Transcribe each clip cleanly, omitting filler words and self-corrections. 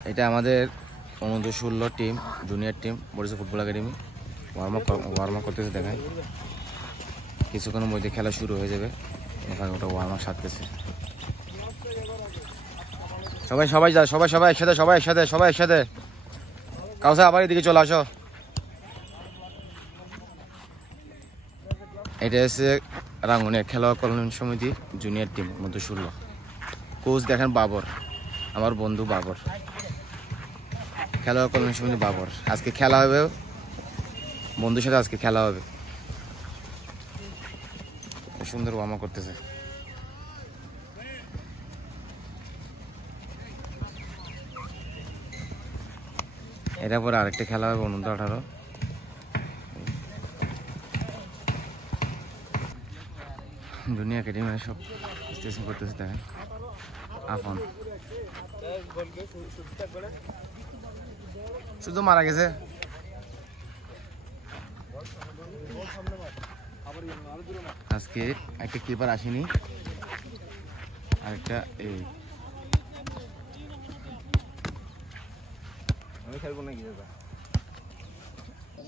এটা আমাদের অনুর্ধ 16 team, junior team Barishal football academy warm up করতেছে। দেখায় কিছুক্ষণের মধ্যে খেলা শুরু হয়ে যাবে। এখানে ওটা ওয়ার্ম আপ সারতেছে। সবাই যায়, সবাই একসাথে। কাউসা আবার এদিকে চলে আসো। এটা হচ্ছে রাঙ্গুনিয়া খেলোয়াড় কল্যাণ সমিতি জুনিয়র টিম অনুর্ধ 16। কোচ দেখেন বাবর, আমার বন্ধু বাবর, খেলোয়াড় কল্যাণ সমিতি বাবর। আজকে খেলা হবে, বন্ধুর সাথে আজকে খেলা হবে। সুন্দর ওয়ার্ম আপ করতেছে। এটা পরে আরেকটা খেলা হবে অনুর্ধ 18। জুনিয়র একাডেমি সব স্টেশন করতেছে। দেখেন আপন শুধু মারা গেছে। আজকে একটা কিপার আসেনি, আরেকটা এই আমি খেলবো নাকি দাদা?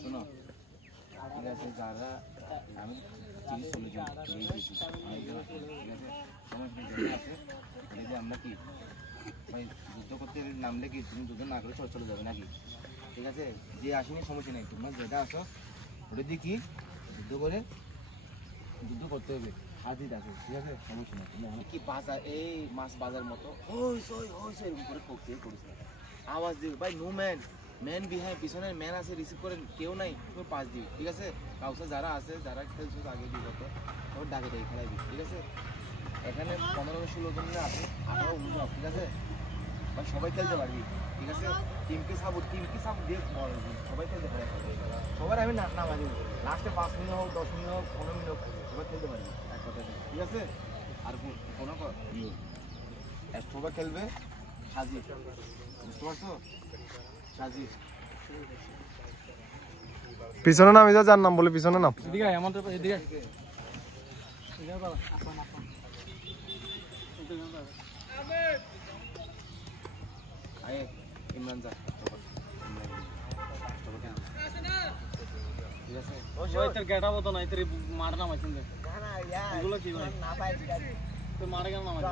শোনো, ঠিক আছে, যারা আমি 30-40 জন আমরা কি ভাই যুদ্ধ করতে নামলে কি তুমি যুদ্ধ না করে চলে যাবে নাকি? ঠিক আছে, যে আসেনি সমস্যা নেই, তোমরা যেটা আসো ওটা দিয়ে কি যুদ্ধ করতে হবে। হাজির আছে, ঠিক আছে, সমস্যা নেই। তুমি কি বাজার এই মাছ বাজার মতো এরকম করে করতে করিস না। আওয়াজ দিবে ভাই, নো ম্যান বিহাইন্ড, পিছনের ম্যান আছে, রিসিভ করে কেউ নাই, তুমি পাস দিবি। ঠিক আছে, কাউসা যারা আছে, যারা খেলছো আগে বিগত ওর ডাকে খেলাবি। ঠিক আছে, এখানে 15-16 জন আছে, 18-19। ঠিক আছে ভাই, সবাই খেলতে পারবি। ঠিক আছে, টিমকে সাপোর্ট দিয়ে সবাই খেলতে পারে। সবার আমি নামা দিব, লাস্টে 5 মিনিট হোক, 10 মিনিট হোক, 15 মিনিট হোক, সবাই খেলতে পারবি এক কথা। ঠিক আছে, আর কোনো সবাই খেলবে সাজিয়ে, বুঝতে পারছো? সাজিয়ে পিছনে নাম, যার নাম বলে পিছনে নাম। ইমরান যা, ঠিক আছে। তোর গেটাবো তো নাই, তোর মার নাম আছে এগুলো কি ভাই? তোর মারে কেন নাম আছে?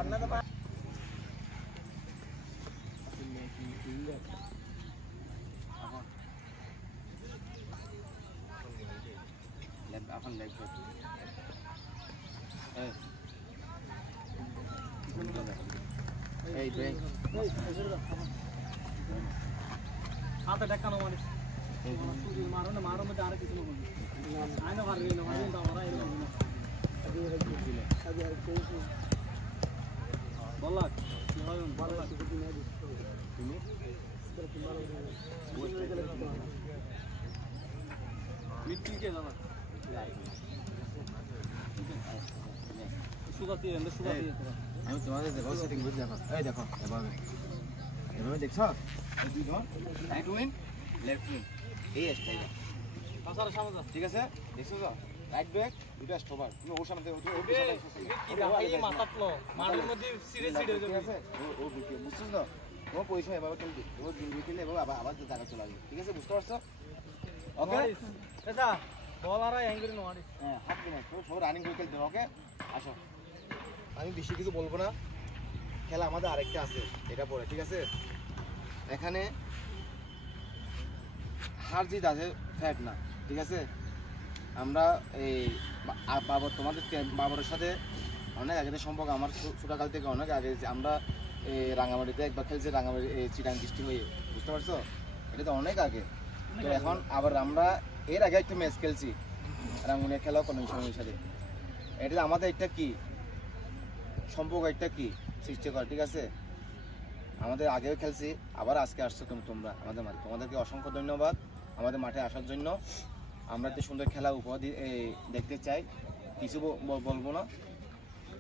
এখন দেখবে এই ব্রেক হাতে ঢাকা নাও মারিস মারো না, মারো মধ্যে আর কিছু না বলি আইনা মারবি না, মারবি না আমরা এরকম না। বল্লা কি হয় বল্লা তুমি মিট্টি কে জানা সুগাতি এন্ড সুগাতি। আমি তোমাদের দেখো সেটিং বুঝ দেখো, এই দেখো এভাবে দেখছো, দুইজন রাইট উইং লেফট উইং এই স্টাইল পাসার সামনে। ঠিক আছে, দেখছো তো রাইট ব্যাক দুটো স্টপার। তুমি ওর সামনে দেখো, ওর কি এই মাথাতলো মারের মধ্যে সিরিয়াস হয়ে যাবে। ঠিক আছে, ও বুঝছো তো, ও পয়সা এভাবে খেলবে, ও দুই খেলে এভাবে আবার জায়গা চলে আসবে। ঠিক আছে, বুঝতে পারছো? ওকে এসা বল আর অ্যাঙ্গেল নো মারিস। হ্যাঁ, হাত দিন, সব রানিং করে খেলতে হবে। ওকে আসো, আমি বেশি কিছু বলবো না, খেলা আমাদের আরেকটা আছে এটা পরে। ঠিক আছে, এখানে হার জিত আছে, ফ্যাক্ট না। ঠিক আছে, আমরা এই বাবর, তোমাদের বাবরের সাথে অনেক আগে সম্পর্ক, আমার ছোটকাল থেকে অনেক আগে। আমরা এই রাঙামাটিতে একবার খেলছি, রাঙামাটি এই চিটাং ডিস্ট্রিক্ট হয়ে, বুঝতে পারছো? এটা তো অনেক আগে। তো এখন আবার আমরা এর আগে একটা ম্যাচ খেলছি রাঙ্গুনিয়া খেলা কমিশনের সাথে। এটা আমাদের একটা কি সম্পর্ক, একটা কি সৃষ্টি করে। ঠিক আছে, আমাদের আগেও খেলছি, আবার আজকে আসছো তোমরা আমাদের মাঠে। তোমাদেরকে অসংখ্য ধন্যবাদ আমাদের মাঠে আসার জন্য। আমরা একটা সুন্দর খেলা উপহার দেখতে চাই, কিছু বলবো না,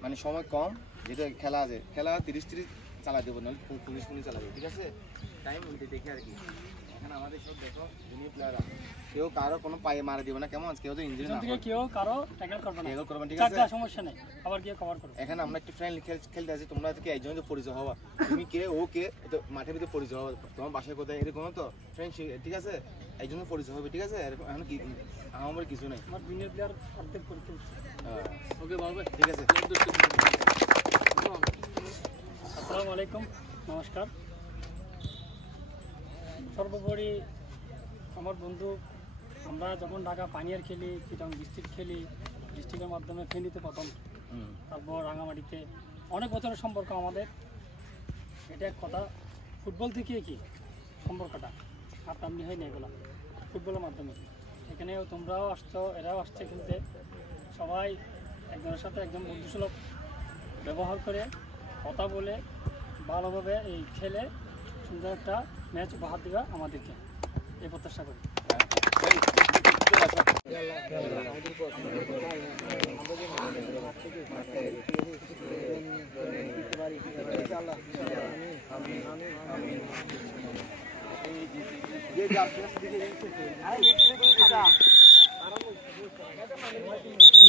মানে সময় কম, যেটা খেলা আছে, খেলা 30 চালা দেবো, নাহলে 40 মিনিট চালা দেবো। ঠিক আছে, টাইম দেখে আর কি এখানে আমাদের সব দেখো জুনিয়র প্লেয়ার কেউ কারো কোনো পায়ে মারা দিবে না কেমন কেউ তো ইনজুরি না হয় কেউ কারো ট্যাকল করবে না ট্যাকল করবে ঠিক আছে সমস্যা নেই আবার গিয়ে কভার করবে এখানে আমরা একটু ফ্রেন্ডলি খেলতে আছি তোমরা কি একজন তো পরিচয় হওয়া তুমি কে ও কে তো মাঠের ভিতরে পরিচয় হওয়া তোমার বাসায় কোথায় এরকম তো ফ্রেন্ডশিপ ঠিক আছে একজন পরিচয় হবে ঠিক আছে এখন কি আমার কিছু নাই আমার জুনিয়র প্লেয়ার অর্ধেক পরিচয় ওকে বাবা ঠিক আছে আসসালামু আলাইকুম নমস্কার সর্বোপরি আমার বন্ধু আমরা যখন ঢাকা পানিয়ার খেলি চিটাং ডিস্ট্রিক্ট খেলি ডিস্ট্রিক্টের মাধ্যমে ফেনীতে প্রথম তারপর রাঙামাটিতে অনেক বছরের সম্পর্ক আমাদের এটা এক কথা ফুটবল থেকে কি সম্পর্কটা আর তেমনি হয় না এগুলো ফুটবলের মাধ্যমে এখানেও তোমরাও আসছো এরাও আসছে খেলতে সবাই একজনের সাথে একজন বন্ধুসুলভ ব্যবহার করে কথা বলে ভালোভাবে এই খেলে সুন্দর একটা ম্যাচ উপহার দিবা আমাদেরকে এই প্রত্যাশা করি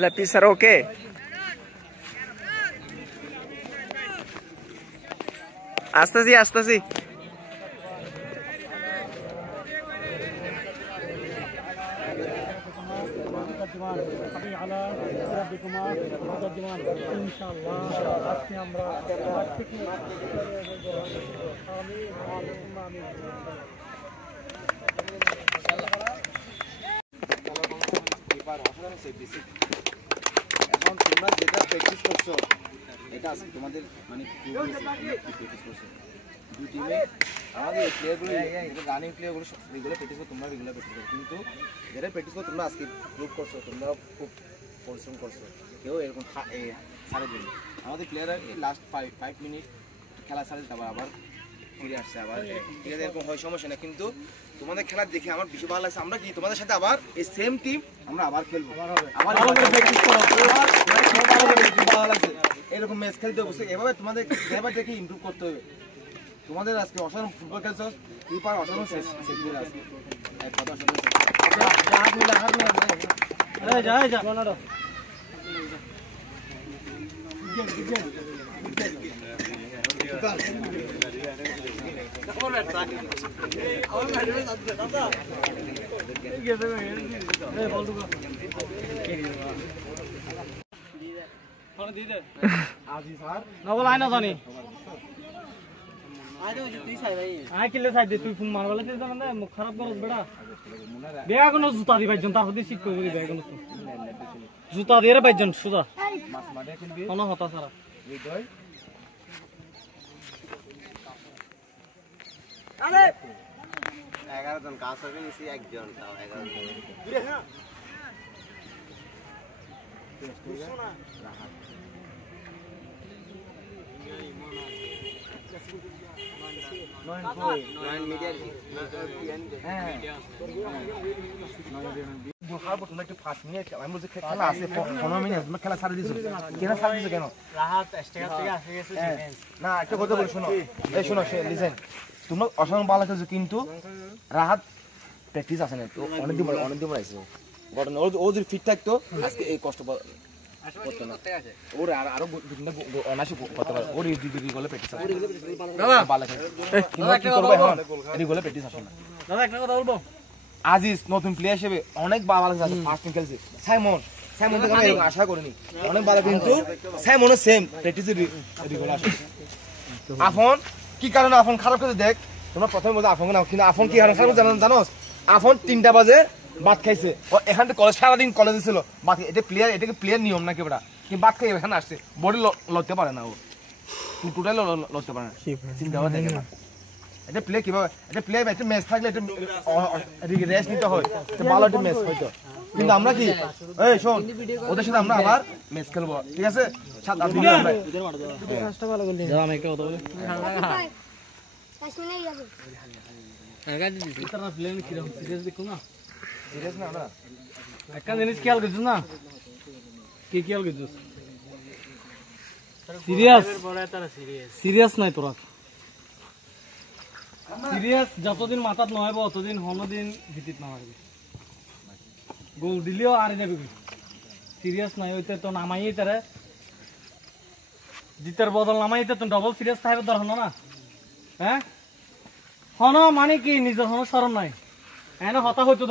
Lapis oke. Asta sih. अभी आला रब्बिकुमा मुक़द्दिमान इंशाअल्लाह आज से আমরা आमीन आमीन এখন তোমরা যেটা প্র্যাকটিস করছো এটা আছে তোমাদের মানে প্র্যাকটিস করছো দুই টিমে আমাদের প্লেয়ারগুলো রানিং প্লেয়ারগুলো রেগুলার প্র্যাকটিস করো তোমরা রেগুলার প্র্যাকটিস করো কিন্তু যেটা প্র্যাকটিস করো তোমরা আজকে প্রুভ করছো তোমরা খুব পরিশ্রম করছো কেউ এরকম সারে দেবে আমাদের প্লেয়াররা লাস্ট 5 মিনিট খেলা সারে তারপর আবার ফিরে আসছে আবার ঠিক আছে এরকম হয় সমস্যা না কিন্তু তোমাদের খেলা দেখে আমার বেশি ভালো লাগছে আমরা কি তোমাদের সাথে আবার এই সেম টিম আমরা আবার খেলবো আবার প্র্যাকটিস করো ভালো লাগছে এরকম ম্যাচ খেলতে বসে এভাবে তোমাদের এভাবে দেখে ইমপ্রুভ করতে হবে তোমাদের আজকে অসাধারণ ফুটবল খেলছো কিপার অসাধারণ শেষ দিয়ে আজকে এক কথা তুই ফোন মারবালে মুখ খারাপ করস বেড়া বেয়া কোনো জুতা দি বাইজন তার হতে শিখ করে বেয়া কোনো জুতা দিয়ে রে বাইজন সুজা কোনো হতা সারা 11 জন কাজ হবে নিছি একজন তাও 11 জন খেলা ছাড়ে দিছো কেন ছাড়ে দিছো কেন না একটা কথা বলি শোনো এই শোনো লিসেন তোমরা অসাধারণ ভালো খেলছো কিন্তু রাহাত প্র্যাকটিস আছে না তো অনেকদিন পর আইছে ঘটনা ও যদি ফিট থাকতো আজকে এই কষ্ট করতো না ওর আরো অনাশি করতে পারে ওর ডিগ্রি গলে প্র্যাকটিস আছে ভালো খেলে কি করবো এখন এই গলে প্র্যাকটিস আসে না দাদা একটা কথা বলবো আজিজ নতুন প্লেয়ার হিসেবে অনেক ভালো লাগছে ফার্স্ট টাইম খেলছে সাইমন থেকে আমি এরকম আশা করিনি অনেক ভালো কিন্তু সাইমনও সেম প্র্যাকটিসে রিগল আসে আফন কি কারণে আফন খারাপ করে দেখ তোমরা প্রথমে বলছো আফন না কিন্তু আফন কি কারণে খারাপ জানোস আফন 3টা বাজে ভাত খাইছে ও এখান থেকে কলেজ সারাদিন কলেজে ছিল ভাত এটা প্লেয়ার নিয়ম নাকি ওটা কিন্তু ভাত খাই এখানে আসছে বডি লড়তে পারে না ও টোটাল লড়তে পারে না চিন্তা ভাবনা দেখে না এটা প্লে কিভাবে এটা প্লে একটা ম্যাচ থাকলে এটা রেস্ট নিতে হয় এটা ভালো একটা ম্যাচ হয়তো কিন্তু আমরা কি এই শোন ওদের সাথে আমরা আবার ম্যাচ খেলবো ঠিক আছে 7-8 দিন আমরা কাজটা ভালো করলি দাও আমি একটা কথা বলি কাশ্মীরে যাবে আগা দিছি তারা প্লেন কি রকম সিরিয়াস দেখো না সিরিয়াস না আমরা একটা জিনিস খেয়াল করছিস না কি খেয়াল করছিস সিরিয়াস সিরিয়াস নাই তোরা সিরিয়াস যতদিন মাথাত নহব অতদিন হনদিন ভিত্তিত নামারবি গোল দিলেও আর যাবি সিরিয়াস নাই হইতে তো নামাই তারে জিতের বদল নামাইতে তো ডবল সিরিয়াস থাকবে দর হন না হ্যাঁ হন মানে কি নিজের হন শরম নাই এনে হতা হইতো